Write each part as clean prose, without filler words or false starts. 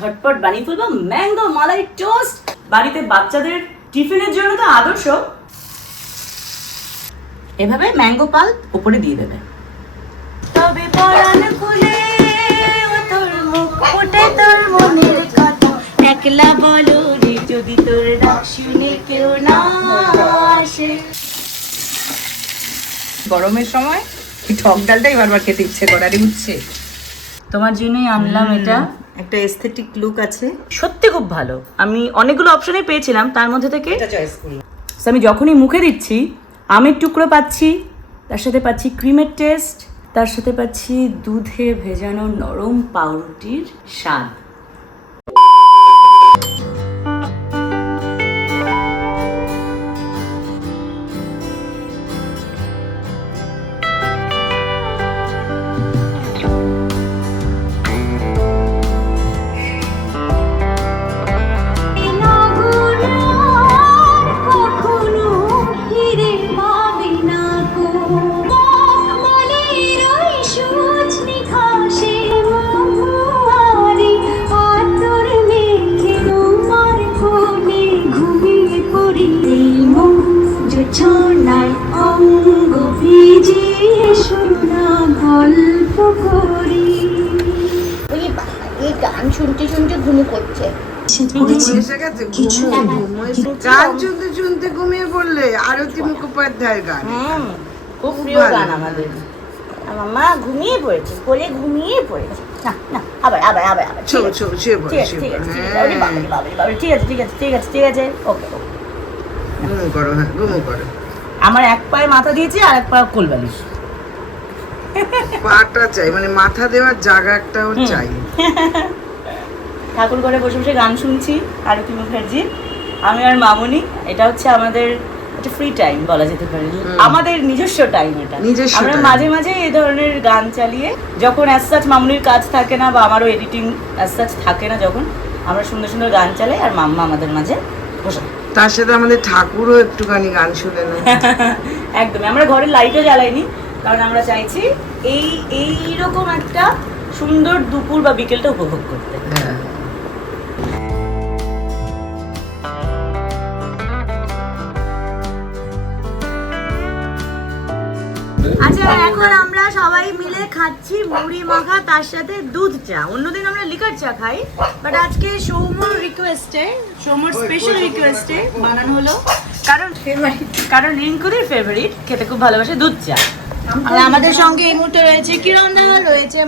ঝটপট বানিয়ে ফেলবো ম্যাঙ্গো মালাই টোস্ট। বাড়িতে বাচ্চাদের টিফিনের জন্য তো আদর্শ। এভাবে ম্যাঙ্গো পাল্প উপরে দিয়ে দেবে। তবে পরাণ খুলে তোর মুখ ফুটে তোর মনের কথা, একলা বলো রে যদি তোর ডাক শুনে কেউ না আসে। গরমের সময় এই টক ডালটাই বারবার খেতে ইচ্ছে করে। আরে উঠছে, তোমার জন্যই আনলাম এটা। একটা এস্থেটিক লুক আছে, সত্যি খুব ভালো। আমি অনেকগুলো অপশনে পেয়েছিলাম, তার মধ্যে থেকে এটা চয়েস করলাম। আমি যখনই মুখে দিচ্ছি আমের টুকরো পাচ্ছি, তার সাথে পাচ্ছি ক্রিমের টেস্ট, তার সাথে পাচ্ছি দুধে ভেজানো নরম পাউরুটির স্বাদ। গান শুনতে শুনতে ঘুমু করছে। গান শুনতে শুনতে ঘুমিয়ে পড়লে আরতি মুখোপাধ্যায়ের গান। খুব প্রিয় গান আমাদের। আমার মা ঘুমিয়ে পড়েছে, কোলে ঘুমিয়ে পড়েছে। না না, আবার আবার আবার আবার ঠিক আছে ঠিক আছে ঠিক আছে ঠিক আছে ওকে। ঘুমু করো, হ্যাঁ ঘুমু করো। আমার এক পায়ে মাথা দিয়েছি আর এক পায়ে কোলবালিশ। পাটা চাই, মানে মাথা দেওয়ার জায়গা একটাও চাই। ঠাকুর ঘরে বসে বসে গান শুনছি আরতি মুখার্জি, আমি আর মামুনি। এটা হচ্ছে আমাদের একটা ফ্রি টাইম বলা যেতে পারে, আমাদের নিজস্ব টাইম এটা। আমরা মাঝে মাঝে এই ধরনের গান চালিয়ে, যখন অ্যাজ সাচ মামুনির কাজ থাকে না বা আমারও এডিটিং অ্যাজ সাচ থাকে না, যখন আমরা সুন্দর সুন্দর গান চালাই আর মাম্মা আমাদের মাঝে বসে। তার সাথে আমাদের ঠাকুরও একটুখানি গান শুনে নেয়। একদমই। আমরা ঘরের লাইটও জ্বালাইনি, কারণ আমরা চাইছি এইরকম একটা সুন্দর দুপুর বা বিকেলটা উপভোগ করতে। আচ্ছা, এখন আমরা সবাই মিলে খাচ্ছি মুড়ি মাখা, তার সাথে দুধ চা। অন্যদিন আমরা লিকার চা খাই, বাট আজকে সৌম্যর রিকোয়েস্টে, সৌম্যর স্পেশাল রিকোয়েস্টে বানানো হলো, কারণ রিঙ্কুদের ফেভারিট, খেতে খুব ভালোবাসে দুধ চা। আর আমাদের সঙ্গে এই মুহূর্তে রয়েছে কিরণদা, রয়েছে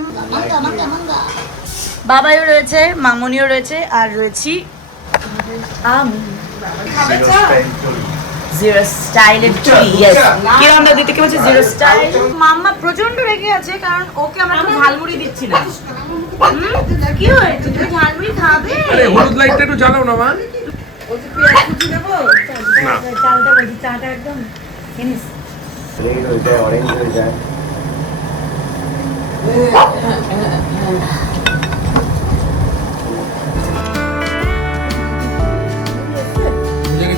বাবাইও রয়েছে, মামনিও রয়েছে, আর রয়েছি আমি। জিরো স্টাইলের ট্রি। ইয়েস, কিরণদা দিতে কি বলছে জিরো স্টাইল। মাম্মা প্রচন্ড রেগে আছে, কারণ ওকে আমরা একটু ঝালমুড়ি দিচ্ছি না। কি হয়েছে, তুমি ঝালমুড়ি খাবে? আরে হলুদ লাইটটা একটু জ্বালাও না মা। ওই যে পেঁয়াজ কুচি দেবো, চালটা বলছি, চাটা একদম ফিনিশ। রেড হয়ে যায়, অরেঞ্জ হয়ে যায়।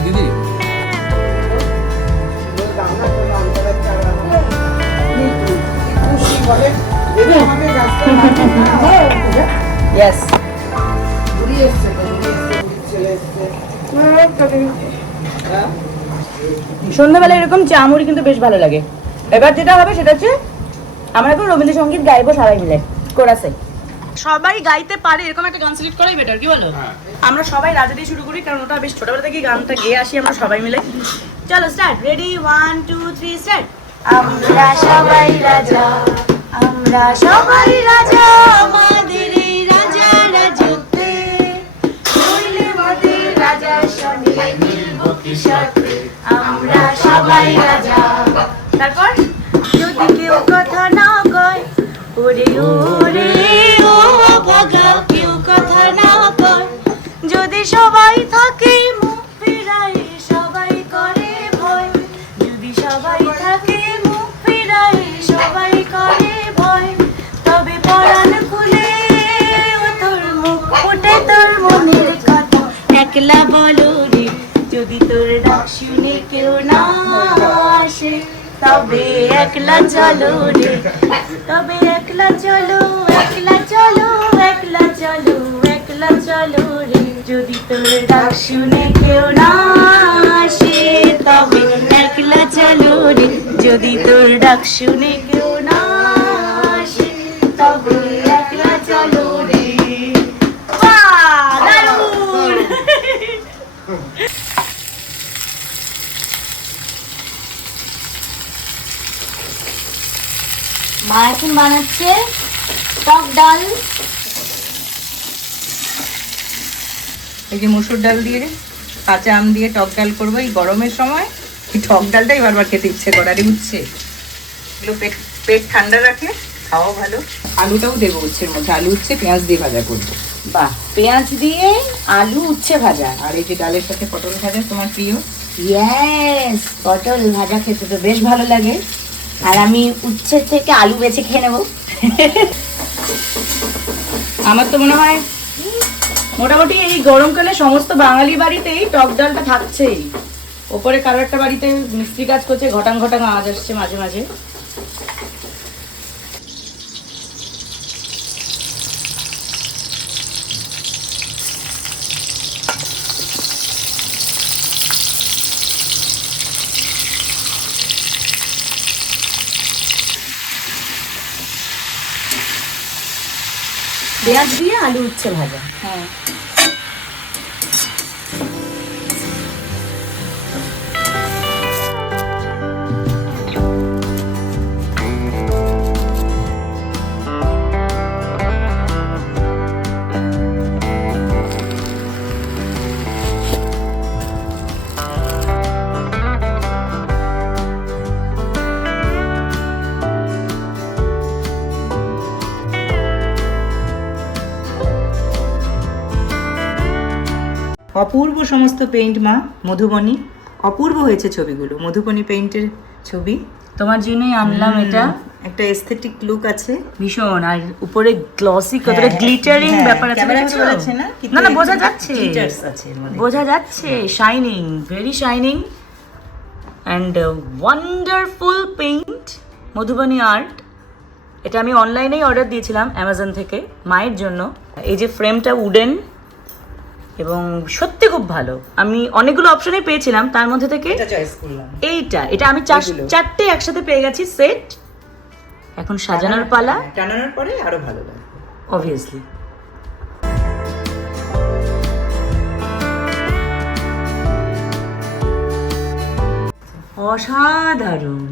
দিদি ইয়েস, সন্ধ্যাবেলা এরকম চা মুড়ি কিন্তু বেশ ভালো লাগে। এবার যেটা হবে সেটা হচ্ছে আমরা এখন রবীন্দ্রসঙ্গীত গাইবো সবাই মিলে কোরাসে। সবাই গাইতে পারে এরকম একটা গান সিলেক্ট করাই বেটার, কি বলো? আমরা সবাই রাজা দিয়ে শুরু করি, কারণ ওটা বেশ ছোটবেলা থেকে গানটা গেয়ে আসি আমরা সবাই মিলে। চলো স্টার্ট, রেডি 1 2 3 স্টার্ট। আমরা সবাই রাজা, আমরা সবাই রাজা, আমাদের এই রাজা রাজত্বে হইলে মোদের রাজার সঙ্গে মিলবো কি শর্তে। আমরা সবাই রাজা। তারপর যদি কেউ কথা না কয়, ওরে ওরে ও ভাগা, কেউ কথা না কয়, যদি সবাই থাকে মুখ ফিরায় সবাই করে ভয়, যদি সবাই থাকে মুখ ফিরায় সবাই করে ভয়, তবে পরাণ খুলে ও তোর মুখ ফুটে তোর মনের কথা, একলা বলো রে যদি তোর ডাক শুনে কেউ না আসে, তবে একলা চলো রে, তবে একলা চলো, একলা চলো, একলা চলো, একলা একলা চলো রে যদি তোর ডাক শুনে কেউ না আসে, তবে একলা চলো রে যদি তোর ডাক শুনে কেউ না আসে, তবে একলা চলো রে। বাহ, দারুণ! মা এখন বানাচ্ছে টক ডাল। এই যে মসুর ডাল দিয়ে কাঁচা আম দিয়ে টক ডাল করবো এই গরমের সময়। এই টক ডালটাই বারবার খেতে ইচ্ছে করে, আর উচ্ছে এগুলো পেট পেট ঠান্ডা রাখে, খাওয়াও ভালো। আলুটাও দেবো উচ্ছের মধ্যে, আলু উচ্ছে পেঁয়াজ দিয়ে ভাজা করবো। বাহ, পেঁয়াজ দিয়ে আলু উচ্ছে ভাজা। আর এই যে ডালের সাথে পটল ভাজা তোমার প্রিয়। ইয়েস, পটল ভাজা খেতে তো বেশ ভালো লাগে। আর আমি উচ্ছের থেকে আলু বেছে খেয়ে নেবো। আমার তো মনে হয় মোটামুটি এই গরমকালে সমস্ত বাঙালি বাড়িতেই টক ডালটা থাকছেই। ওপরে কারো একটা বাড়িতে মিস্ত্রি কাজ করছে, ঘটাং ঘটাং আওয়াজ আসছে মাঝে মাঝে। পেঁয়াজ দিয়ে আলু উচ্ছে ভাজা। হ্যাঁ, অপূর্ব সমস্ত পেইন্ট মা, মধুবনী। অপূর্ব হয়েছে ছবিগুলো, মধুবনী পেইন্টের ছবি। তোমার জন্যই আনলাম এটা। একটা এস্থেটিক লুক আছে ভীষণ, আর উপরে গ্লসি কতটা গ্লিটারিং ব্যাপার আছে, ক্যামেরা দেখেছো? বোঝা যাচ্ছে না, না না, বোঝা যাচ্ছে, গ্লিটারস আছে এর মধ্যে। বোঝা যাচ্ছে, shining, very shining and wonderful paint, Madhubani art. এটা আমি অনলাইনেই অর্ডার দিয়েছিলাম অ্যামাজন থেকে মায়ের জন্য। এই যে ফ্রেমটা উডেন এবং সত্যি খুব ভালো। আমি অনেকগুলো অপশনে পেয়েছিলাম, তার মধ্যে থেকে এটা চয়েস করলাম। এটা আমি চারটে একসাথে পেয়ে গেছি সেট। এখন সাজানোর পালা, টানানোর পরে আরো ভালো লাগে অবভিয়াসলি। অসাধারণ,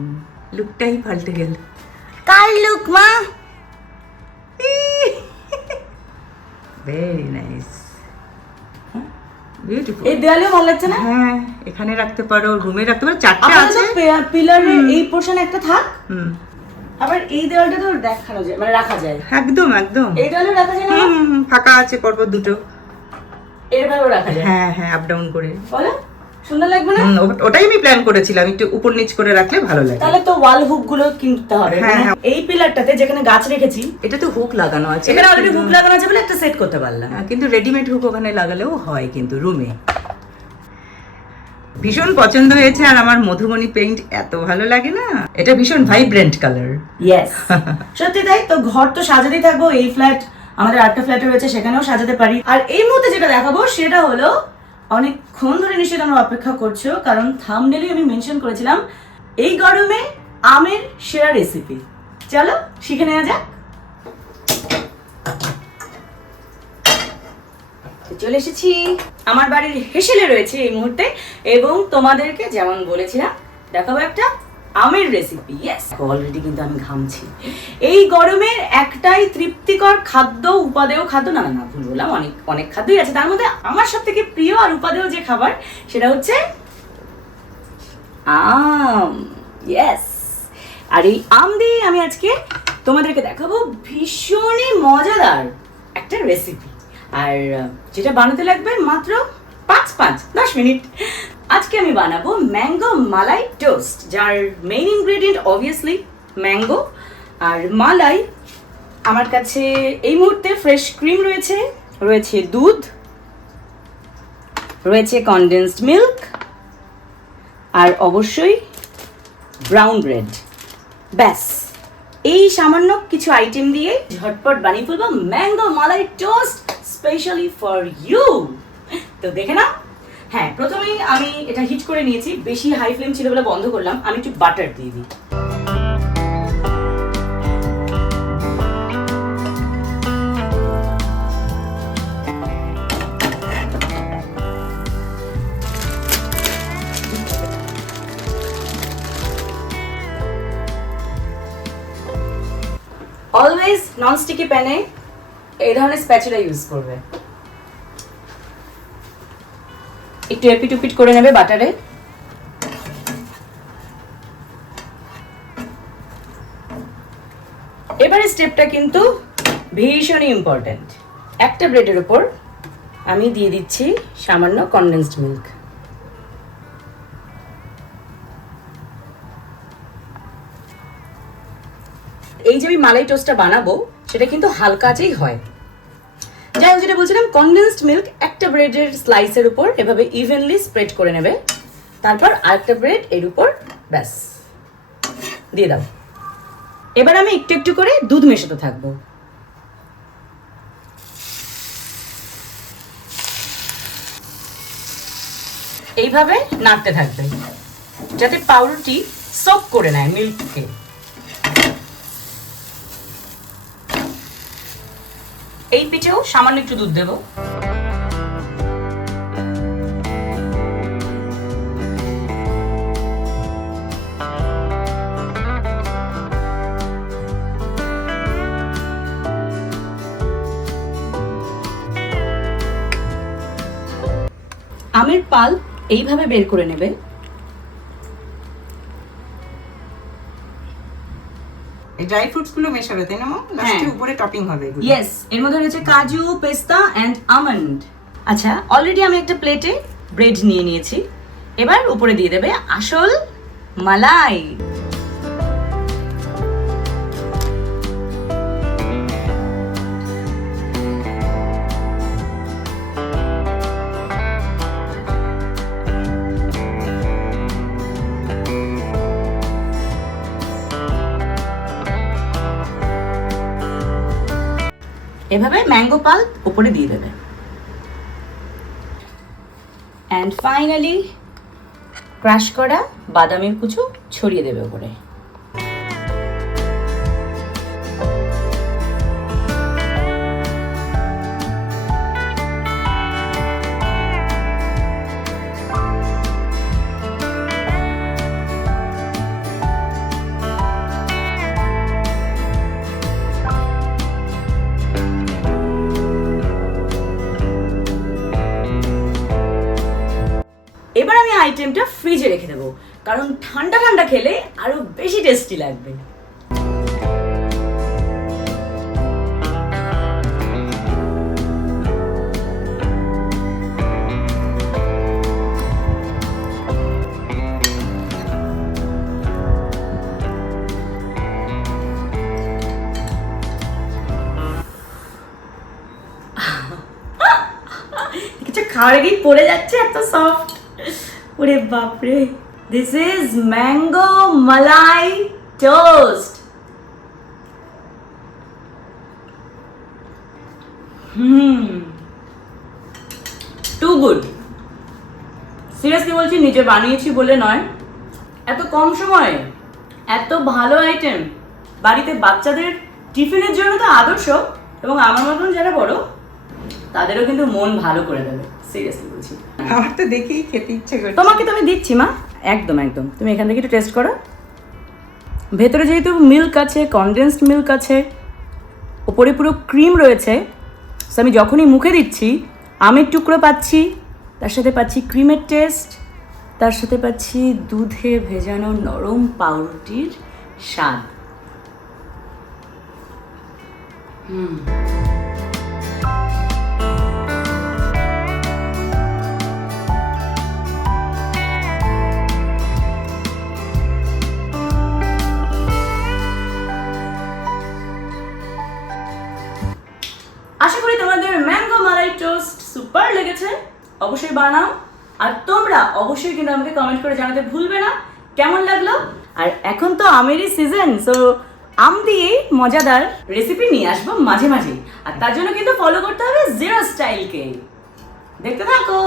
লুকটাই পাল্টে গেল। কার লুক মা? Very nice, beautiful. এই দেয়ালেও ভালো লাগছে না? হ্যাঁ, এখানে রাখতে পারো, রুমে রাখতে পারো, চারটে আছে। পিলারের এই পোর্শন একটা থাক, হুম, আবার এই দেওয়ালটা তো দেখানো যায়, মানে রাখা যায়। একদম একদম। এই দেওয়ালেও রাখা যায় না? ফাঁকা আছে পরপর দুটো। এরভাবেও রাখা যায়। হ্যাঁ হ্যাঁ, আপ ডাউন করে। বলো, সুন্দর লাগবে না? ওটাই আমি প্ল্যান করেছিলাম, একটু উপর নিচ করে রাখলে ভালো লাগে। তাহলে তো ওয়াল হুক গুলো কিনতে হবে। হ্যাঁ, মানে হ্যাঁ। এই পিলারটাতে যেখানে গাছ রেখেছি, এটা তো হুক লাগানো আছে, এখানে অলরেডি হুক লাগানো আছে বলে একটা সেট করতে পারলাম। কিন্তু রেডিমেড হুক ওখানে লাগালেও হয় কিন্তু রুমে। ভীষণ পছন্দ হয়েছে, আর আমার মধুবনী পেইন্ট এত ভালো লাগে না, এটা ভীষণ ভাইব্রেন্ট কালার। ইয়েস, সত্যি তাই তো। ঘর তো সাজাতেই থাকবো, এই ফ্ল্যাট আমাদের আরেকটা ফ্ল্যাটে রয়েছে, সেখানেও সাজাতে পারি। আর এই মুহূর্তে যেটা দেখাবো সেটা হলো, অনেকক্ষণ ধরে নিশ্চয়ই তোমরা অপেক্ষা করছো, কারণ থাম্বনেলে আমি মেনশন করেছিলাম এই গরমে আমের সেরা রেসিপি। চলো শিখে নেওয়া যাক। চলে এসেছি আমার বাড়ির হেসেলে রয়েছে এই মুহূর্তে, এবং তোমাদেরকে যেমন বলেছিলাম দেখাবো একটা আমের রেসিপি। ইয়েস, অলরেডি কিন্তু আমি ঘামছি। এই গরমের একটাই তৃপ্তিকর খাদ্য, উপাদেয় খাদ্য, না না না ভুল বললাম, অনেক অনেক খাদ্যই আছে, তার মধ্যে আমার সব থেকে প্রিয় আর উপাদেয় যে খাবার সেটা হচ্ছে আম। ইয়েস, আর এই আম দিয়ে আমি আজকে তোমাদেরকে দেখাবো ভীষণই মজাদার একটা রেসিপি, আর যেটা বানাতে লাগবে মাত্র 5-10 মিনিট। আজকে আমি বানাবো ম্যাঙ্গো মালাই টোস্ট, যার মেইন ইনগ্রেডিয়েন্ট অবভিয়াসলি ম্যাঙ্গো আর মালাই। আমার কাছে এই মুহূর্তে ফ্রেশ ক্রিম রয়েছে, রয়েছে দুধ, রয়েছে কনডেন্সড মিল্ক, আর অবশ্যই ব্রাউন ব্রেড। ব্যাস, এই সামান্য কিছু আইটেম দিয়ে ঝটপট বানিয়ে ফেলবো mango malai toast specially for you. তো দেখে না, হ্যাঁ প্রথমেই আমি এটা হিট করে নিয়েছি, বেশি হাই ফ্লেম ছিল বলে বন্ধ করলাম। আমি একটু বাটার দিয়ে দিই। অলওয়েজ ননস্টিকি প্যানে এই ধরনের স্প্যাচুলা ইউজ করবে। একটু এপিট উপিট করে নেবে বাটারে। এবারে স্টেপটা কিন্তু ভীষণই ইম্পর্ট্যান্ট। একটা ব্রেডের উপর আমি দিয়ে দিচ্ছি সামান্য কনডেন্সড মিল্ক। এই যে আমি মালাই টোস্টটা বানাবো সেটা কিন্তু হালকা আঁচেই হয়। যাই হোক, যেটা বলছিলাম, কনডেন্সড মিল্ক একটা ব্রেডের স্লাইসের উপর এভাবে ইভেনলি স্প্রেড করে নেবে, তারপর আরেকটা ব্রেড এর উপর, ব্যাস দিয়ে দাও। এবার আমি একটু একটু করে দুধ মেশাতে থাকবো। এইভাবে নাড়তে থাকবে যাতে পাউরুটি সক করে নেয় মিল্ককে। এই পিঠেও সামান্য একটু দুধ দেব। আমের পাল্প এইভাবে বের করে নেবে। এই ড্রাই ফ্রুটস গুলো মেশাবে, তাই না মা? লাস্টে উপরে টপিং হবে এগুলো। ইয়েস, এর মধ্যে রয়েছে কাজু, পেস্তা এন্ড আমন্ড। আচ্ছা, অলরেডি আমি একটা প্লেটে ব্রেড নিয়ে নিয়েছি। এবার উপরে দিয়ে দেবে আসল মালাই। এভাবে ম্যাঙ্গো পাল্প উপরে দিয়ে দেবে। অ্যান্ড ফাইনালি ক্রাশ করা বাদামের কুচো ছড়িয়ে দেবে উপরে। এবার আমি আইটেমটা ফ্রিজে রেখে দেবো, কারণ ঠান্ডা ঠান্ডা খেলে আরো বেশি টেস্টি লাগবে। কিছু খাওয়ার আগেই পড়ে যাচ্ছে, এত সফট। ওরে বাপরে, this is mango malai toast. Too good. Seriously বলছি, নিজে বানিয়েছি বলে নয়, এত কম সময়ে এত ভালো আইটেম বাড়িতে বাচ্চাদের টিফিনের জন্য তো আদর্শ, এবং আমার মতন যারা বড় তাদেরও কিন্তু মন ভালো করে দেবে। সিরিয়াসলি বলছি, আমার তো দেখেই খেতে ইচ্ছে করছে। তোমাকে তো আমি দিচ্ছি মা, একদম একদম। তুমি এখান থেকে একটু টেস্ট করো। ভেতরে যেহেতু মিল্ক আছে, কনডেন্সড মিল্ক আছে, ওপরে পুরো ক্রিম রয়েছে, সো আমি যখনই মুখে দিচ্ছি আমের টুকরো পাচ্ছি, তার সাথে পাচ্ছি ক্রিমের টেস্ট, তার সাথে পাচ্ছি দুধে ভেজানো নরম পাউরুটির স্বাদ। আশা করি তোমাদের ম্যাঙ্গো মালাই টোস্ট সুপার লেগেছে। অবশ্যই বানাও, আর তোমরা অবশ্যই কিন্তু আমাকে কমেন্ট করে জানাতে ভুলবে না কেমন লাগলো। আর এখন তো আমেরই সিজন, সো আম দিয়ে মজাদার রেসিপি নিয়ে আসবো মাঝে মাঝে, আর তার জন্য কিন্তু ফলো করতে হবে জিরো স্টাইলকে। দেখতে থাকো।